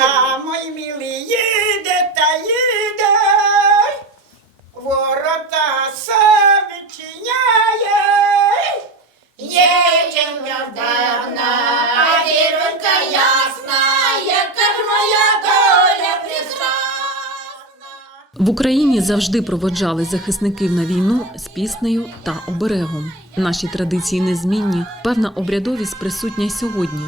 А мої милі їде та їде, ворота собі чиняє. Єченька давна, а дірунка ясна, яка ж моя доля прекрасна. В Україні завжди проводжали захисників на війну з піснею та оберегом. Наші традиції незмінні, певна обрядовість присутня й сьогодні.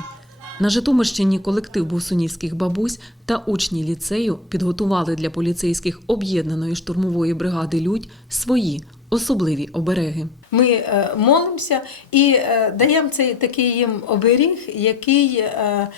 На Житомирщині колектив бусунівських бабусь та учні ліцею підготували для поліцейських об'єднаної штурмової бригади Людь свої особливі обереги. Ми е, молимося і е, даємо цей такий їм оберіг, який е,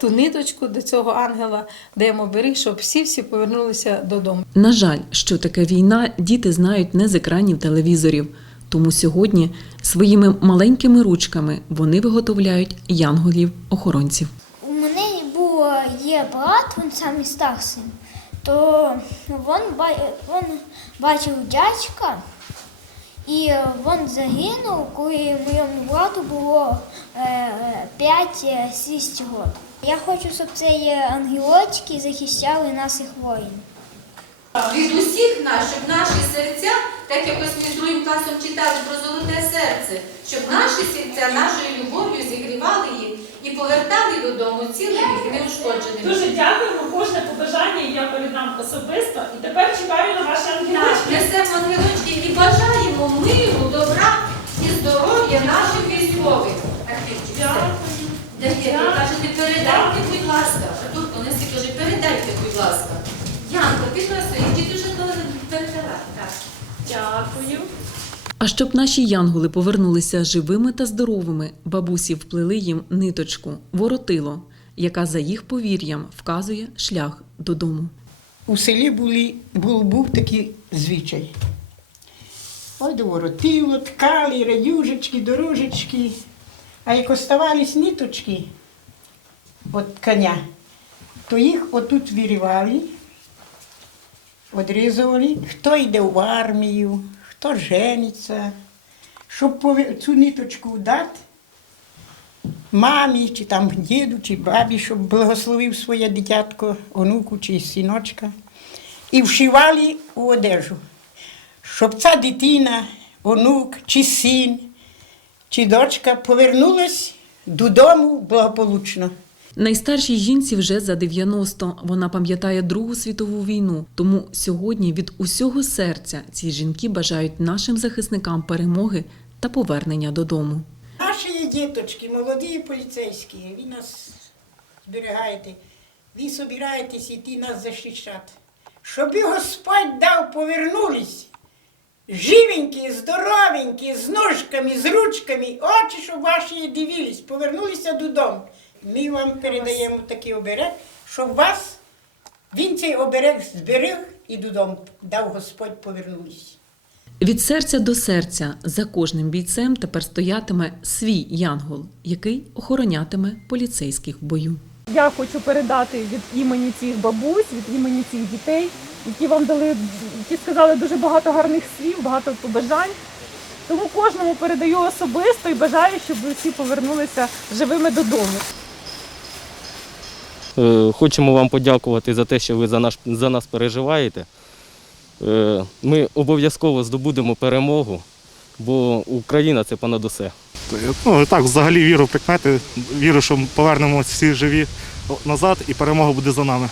ту ниточку до цього ангела даємо оберіг, щоб всі-всі повернулися додому. На жаль, що таке війна, діти знають не з екранів телевізорів. Тому сьогодні своїми маленькими ручками вони виготовляють янголів-охоронців. У мене був є брат, він самий старший, то він, бачив дядька, і він загинув, коли моєму брату було е, 5-6 років. Я хочу, щоб ці ангелочки захищали наших воїнів. Від усіх нас, щоб наші серця, так як ось ми з другим класом читали про золоте серце, щоб наші серця нашою любов'ю зігрівали їх і повертали додому цілими і неушкодженими. Дуже дякуємо. Кожне побажання я передам особисто. І тепер чекаю на ваші ангелочки. несемо ангелочки і бажаємо миру, добра і здоров'я наших військових. Дякую. Дайте, кажете, передайте, будь ласка. Артурко, неси, каже, передайте, будь ласка. Янко, підносить, діти вже передала. Так. Дякую. А щоб наші янголи повернулися живими та здоровими, бабусі вплели їм ниточку, воротило, яка за їх повір'ям вказує шлях додому. У селі були, був, був такий звичай. Ой, до воротило, ткали, радюжечки, дорожечки. А як оставались ниточки від коня, то їх отут вирівали, відрізували, хто йде в армію, хто жениться, щоб цю ниточку дати мамі, чи там діду, чи бабі, щоб благословив своє дитятко, онуку чи синочка, і вшивали у одежу, щоб ця дитина, онук, чи син, чи дочка повернулась додому благополучно. Найстаршій жінці вже за 90. Вона пам'ятає Другу світову війну. Тому сьогодні від усього серця ці жінки бажають нашим захисникам перемоги та повернення додому. Наші діточки, молоді поліцейські, ви нас зберігаєте, ви собираєтесь іти нас захищати. Щоб і Господь дав повернулись, живенькі, здоровенькі, з ножками, з ручками, очі, щоб ваші дивились, повернулися додому. Ми вам передаємо такий оберег, щоб вас, він цей оберег зберіг і додому дав Господь повернулись. Від серця до серця за кожним бійцем тепер стоятиме свій янгол, який охоронятиме поліцейських в бою. Я хочу передати від імені цих бабусь, від імені цих дітей, які вам дали, які сказали дуже багато гарних слів, багато побажань. Тому кожному передаю особисто і бажаю, щоб ви всі повернулися живими додому. Е, Хочемо вам подякувати за те, що ви за, наш, за нас переживаєте. Е, Ми обов'язково здобудемо перемогу, бо Україна це понад усе. Ну, так, взагалі віру в прикмети, вірю, що повернемо всі живі назад і перемога буде за нами.